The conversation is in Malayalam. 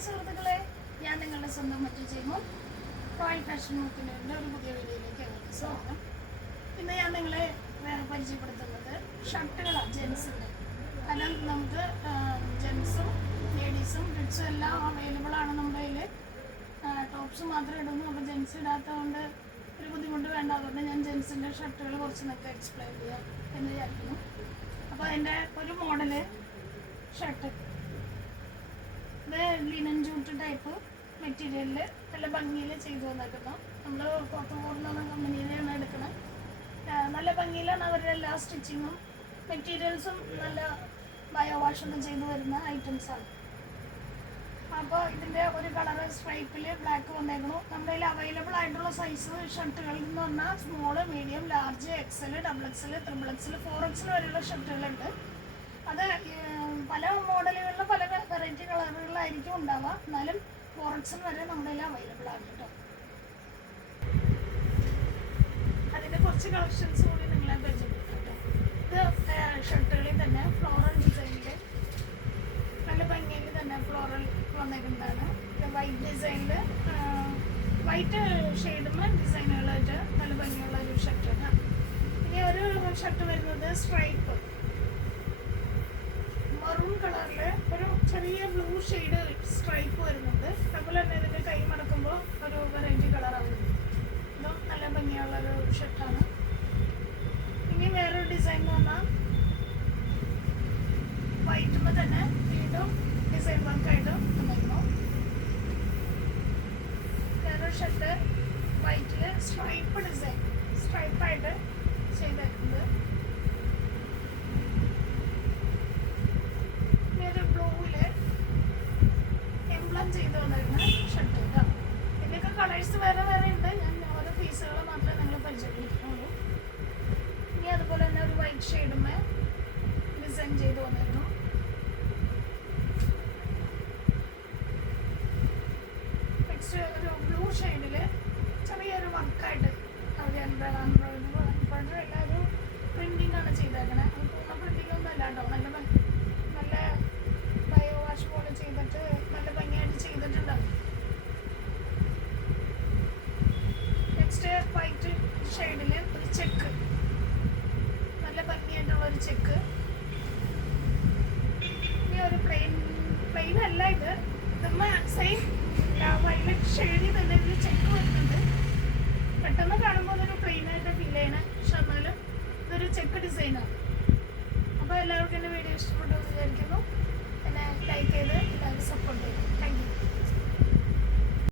ഹായ് സുഹൃത്തുക്കളെ, ഞാൻ നിങ്ങളുടെ സ്വന്തം മറ്റു ചെയ്യുമ്പോൾ റോയൽ ഫാഷൻ മൂക്കിൻ്റെ ഒരു പുതിയ വീഡിയോയിലേക്ക് അവർക്ക് സ്വാഗതം. ഇന്ന് ഞാൻ നിങ്ങളെ പരിചയപ്പെടുത്തുന്നത് ഷർട്ടുകളാണ്, ജെൻസിൻ്റെ. കാരണം നമുക്ക് ജെൻസും ലേഡീസും കിഡ്സും എല്ലാം അവൈലബിൾ ആണ് നമ്മുടെ കയ്യിൽ. ടോപ്സ് മാത്രമേ ഇടുന്നു, അപ്പോൾ ജെൻസ് ഇടാത്തതുകൊണ്ട് ഒരു ബുദ്ധിമുട്ട് വേണ്ട. അതുകൊണ്ട് ഞാൻ ജെൻസിൻ്റെ ഷർട്ടുകൾ കുറച്ച് നിങ്ങൾക്ക് എക്സ്പ്ലെയിൻ ചെയ്യാം എന്ന് വിചാരിക്കുന്നു. അപ്പോൾ അതിൻ്റെ ഒരു മോഡല് ഷർട്ട്, ഇത് ലിനൻ ജൂട്ട് ടൈപ്പ് മെറ്റീരിയലിൽ നല്ല ഭംഗിയിൽ ചെയ്തു വന്നേക്കുന്നു. നമ്മൾ പുറത്തുപോകുന്ന കമ്പനിയിലാണ് എടുക്കുന്നത്. നല്ല ഭംഗിയിലാണ് അവരുടെ എല്ലാ സ്റ്റിച്ചിങ്ങും മെറ്റീരിയൽസും നല്ല ബയോ വാഷൊന്നും ചെയ്തു വരുന്ന ഐറ്റംസാണ്. അപ്പോൾ ഇതിൻ്റെ ഒരു കളറ് സ്ട്രൈപ്പിൽ ബ്ലാക്ക് വന്നേക്കുന്നു. നമ്മുടെ കയ്യിൽ അവൈലബിൾ ആയിട്ടുള്ള സൈസ് ഷർട്ടുകളിൽ എന്ന് പറഞ്ഞാൽ small, medium, large, XL, XXL, XXL, 4XL വരെയുള്ള ഷർട്ടുകളുണ്ട്. അത് പല മോഡലുകളിലും പല വെറൈറ്റി കളറുകളിലായിരിക്കും ഉണ്ടാവുക. എന്നാലും 4XL വരെ നമ്മുടെ കയ്യിൽ അവൈലബിൾ ആണ് കേട്ടോ. അതിൻ്റെ കുറച്ച് കളക്ഷൻസ് കൂടി നിങ്ങളെ പരിചയപ്പെടുത്താം കേട്ടോ. ഇത് ഷർട്ടുകളിൽ തന്നെ ഫ്ലോറൽ ഡിസൈനിൽ നല്ല ഭംഗിയിൽ തന്നെ ഫ്ലോറൽ വന്നേക്കുന്നതാണ്. വൈറ്റ് ഡിസൈനിൽ വൈറ്റ് ഷെയ്ഡും ഡിസൈനുകളായിട്ട് നല്ല ഭംഗിയുള്ള ഒരു ഷർട്ടാണ്. ഇനി ഒരു ഷർട്ട് വരുന്നത് സ്ട്രൈപ്പ് മറൂൺ കളറിൽ ഒരു ചെറിയ ബ്ലൂ ഷെയ്ഡ് സ്ട്രൈപ്പ് വരുന്നുണ്ട്. അതുപോലെ തന്നെ ഇതിൻ്റെ കൈ മടക്കുമ്പോൾ ഒരു വെറൈറ്റി കളറാണ് വരുന്നത്. ഇതും നല്ല ഭംഗിയുള്ളൊരു ഷർട്ടാണ്. ഇനി വേറൊരു ഡിസൈൻ എന്ന് പറഞ്ഞാൽ വൈറ്റുമ്പോൾ തന്നെ വീണ്ടും ഡിസൈൻ വർക്കായിട്ട് വന്നിരുന്നു. വേറൊരു ഷർട്ട് വൈറ്റിൽ സ്ട്രൈപ്പ് ഡിസൈൻ സ്ട്രൈപ്പായിട്ട് ചെയ്തേക്കുന്നത്. ചെയ്ത് വന്നിരുന്ന ഷർട്ട് കേട്ടോ. ഇതിൻ്റെയൊക്കെ കളേഴ്സ് വേറെ വേറെ ഉണ്ട്. ഞാൻ ഓരോ പീസുകൾ മാത്രമേ നിങ്ങൾ പരിചയപ്പെടുത്തുന്നുള്ളൂ. ഇനി അതുപോലെ തന്നെ ഒരു വൈറ്റ് ഷെയ്ഡുമേ ഡിസൈൻ ചെയ്ത് വന്നിരുന്നു. നെക്സ്റ്റ് ഒരു ബ്ലൂ ഷെയ്ഡിൽ ചെറിയൊരു വർക്കായിട്ട് അവർ എംബ്രോയിഡറി അല്ല, ഒരു പ്രിൻറ്റിംഗ് ആണ് ചെയ്തേക്കണേ. അത് പൂർണ്ണ പ്രിൻറ്റിംഗ് ഒന്നും അല്ല കേട്ടോ. നല്ല ബയോ വാഷ് പോലെ ചെയ്തിട്ട് നല്ല ഭംഗിയായിട്ട് ചെയ്തിട്ടുണ്ടാവും. നെക്സ്റ്റ് വൈറ്റ് ഷെയ്ഡിൽ ഒരു ചെക്ക്, നല്ല ഭംഗിയായിട്ടുള്ള ഒരു ചെക്ക്. ഇനി ഒരു പ്ലെയിൻ അല്ല, ഇത് സെയിം വൈലറ്റ് ഷെയ്ഡിൽ തന്നെ ഒരു ചെക്ക് വരുന്നുണ്ട്. പെട്ടെന്ന് കാണുമ്പോൾ അതൊരു പ്ലെയിനായിട്ട് ഫീൽ ചെയ്യണേ, പക്ഷെ എന്നാലും ഇതൊരു ചെക്ക് ഡിസൈനാണ്. അപ്പോൾ എല്ലാവർക്കും എൻ്റെ വീഡിയോ ഇഷ്ടപ്പെട്ടു എന്ന് വിചാരിക്കുന്നു. എന്നെ ലൈക്ക് ചെയ്ത്